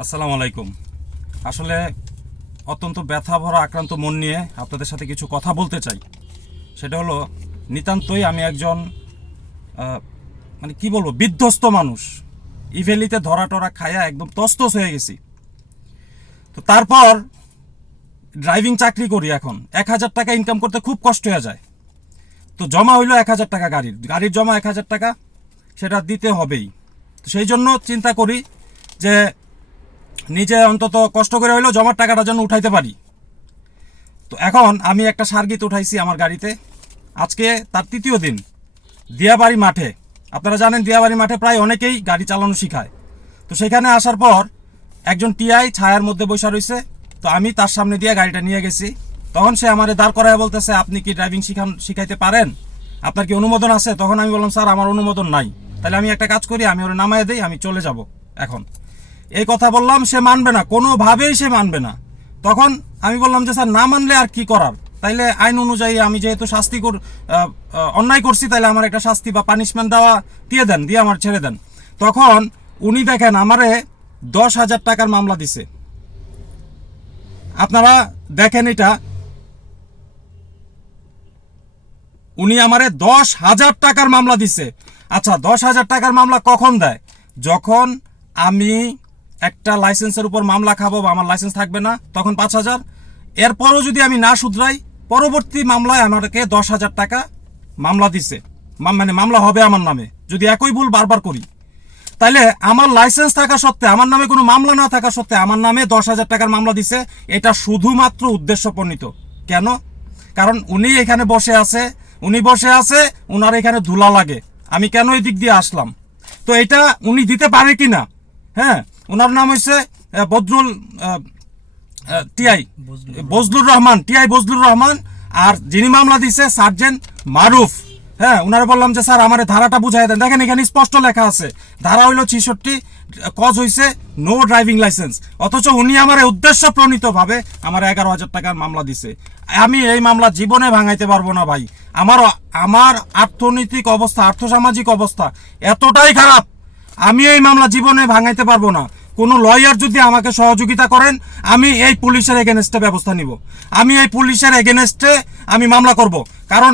আসসালামু আলাইকুম। আসলে অত্যন্ত ব্যথা ভরা আক্রান্ত মন নিয়ে আপনাদের সাথে কিছু কথা বলতে চাই। সেটা হলো, নিতান্তই আমি একজন কি বলবো, বিধ্বস্ত মানুষ। ইভেলিতে ধরা টরা খায়া একদম তস্তস হয়ে গেছি। তো তারপর ড্রাইভিং চাকরি করি, এখন 1,000 টাকা ইনকাম করতে খুব কষ্ট হয়ে যায়। তো জমা হইলো 1,000 টাকা, গাড়ির জমা 1,000 টাকা, সেটা দিতে হবেই। তো সেই জন্য চিন্তা করি যে নিজে অন্তত কষ্ট করে হইলেও জমার টাকাটা যেন উঠাইতে পারি। তো এখন আমি একটা সার্গিত উঠাইছি আমার গাড়িতে। আজকে তার 3য় দিন। দিয়াবাড়ি মাঠে, আপনারা জানেন দিয়াবাড়ি মাঠে প্রায় অনেকেই গাড়ি চালানো শিখায়। তো সেখানে আসার পর একজন টিআই ছায়ার মধ্যে বসে রয়েছে। তো আমি তার সামনে দিয়ে গাড়িটা নিয়ে গেছি। তখন সে আমারে দাঁড় করায় বলতেছে, আপনি কি ড্রাইভিং শিখাইতে পারেন? আপনার কি অনুমোদন আছে? তখন আমি বললাম, স্যার আমার অনুমোদন নাই। তাহলে আমি একটা কাজ করি, আমি ওরা নামায় দিই, আমি চলে যাব। এখন এই কথা বললাম, সে মানবে না, কোনোভাবেই সে মানবে না। তখন আমি বললাম যে স্যার, না মানলে আর কি করার, তাইলে আইন অনুযায়ী আমি যেহেতু অন্যায় করছি, তাইলে আমার একটা শাস্তি বা পানিশমেন্ট দিয়ে আমার ছেড়ে দেন। তখন উনি দেখেন আমারে 10,000 টাকার মামলা দিছে। আপনারা দেখেন এটা, উনি আমারে 10,000 টাকার মামলা দিছে। আচ্ছা, 10,000 টাকার মামলা কখন দেয়? যখন আমি একটা লাইসেন্সের উপর মামলা খাবো বা আমার লাইসেন্স থাকবে না, তখন 5,000। এরপরও যদি আমি না শুধরাই, পরবর্তী মামলায় আমাকে 10,000 টাকা মামলা দিছে। মামলা হবে আমার নামে যদি একই ভুল বারবার করি। তাইলে আমার লাইসেন্স থাকা সত্ত্বে, আমার নামে কোনো মামলা না থাকা সত্ত্বে আমার নামে 10,000 টাকার মামলা দিছে। এটা শুধুমাত্র উদ্দেশ্য প্রণীত। কেন? কারণ উনি এখানে বসে আছে, উনার এখানে ধুলা লাগে। আমি কেন এই দিক দিয়ে আসলাম? তো এটা উনি দিতে পারে কিনা? হ্যাঁ, ওনার নাম হচ্ছে বজলুর রহমান। আর যিনি মামলা দিছে সার্জেন্ট মারুফ। হ্যাঁ, ওনারা বললাম যে স্যার আমার ধারাটা বুঝাই দেন। দেখেন এখানে স্পষ্ট লেখা আছে, ধারা হইল 66, কজ হইছে নো ড্রাইভিং লাইসেন্স। অথচ উনি আমার উদ্দেশ্য প্রণীত ভাবে আমার 11,000 টাকার মামলা দিছে। আমি এই মামলা জীবনে ভাঙাইতে পারবো না ভাই। আমার অর্থনৈতিক অবস্থা, আর্থসামাজিক অবস্থা এতটাই খারাপ, আমি এই মামলা জীবনে ভাঙাইতে পারবো না। কোনো লয়ার যদি আমাকে সহযোগিতা করেন, আমি এই পুলিশের এগেনস্টে ব্যবস্থা নিব। আমি এই পুলিশের এগেনস্টে আমি মামলা করব। কারণ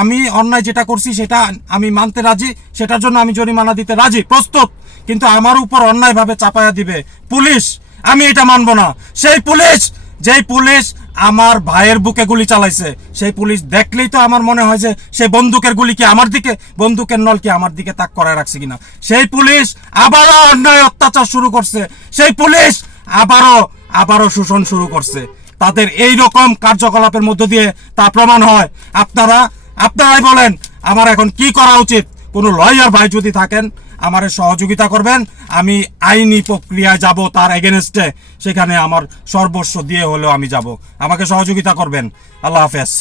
আমি অন্যায় যেটা করছি সেটা আমি মানতে রাজি, সেটার জন্য আমি জরিমানা দিতে রাজি, প্রস্তুত। কিন্তু আমার উপর অন্যায়ভাবে চাপায়া দিবে পুলিশ, আমি এটা মানবো না। যেই পুলিশ আমার ভাইয়ের বুকে গুলি চালাইছে, সেই পুলিশ দেখলেই তো আমার মনে হয় যে সেই বন্দুকের গুলি কি আমার দিকে, বন্দুকের নল কি আমার দিকে তাক করায় রাখছে কিনা। সেই পুলিশ আবারও অন্যায় অত্যাচার শুরু করছে। সেই পুলিশ আবারও শোষণ শুরু করছে। তাদের এই রকম কার্যকলাপের মধ্য দিয়ে তা প্রমাণ হয়। আপনারাই বলেন আমার এখন কি করা উচিত? কোনো লয়ার ভাই যদি থাকেন, আমার সহযোগিতা করবেন। আমি আইনি প্রক্রিয়ায় যাব তার এগেনস্টে, সেখানে আমার সর্বস্ব দিয়ে হলেও আমি যাব। আমাকে সহযোগিতা করবেন। আল্লাহ হাফেজ।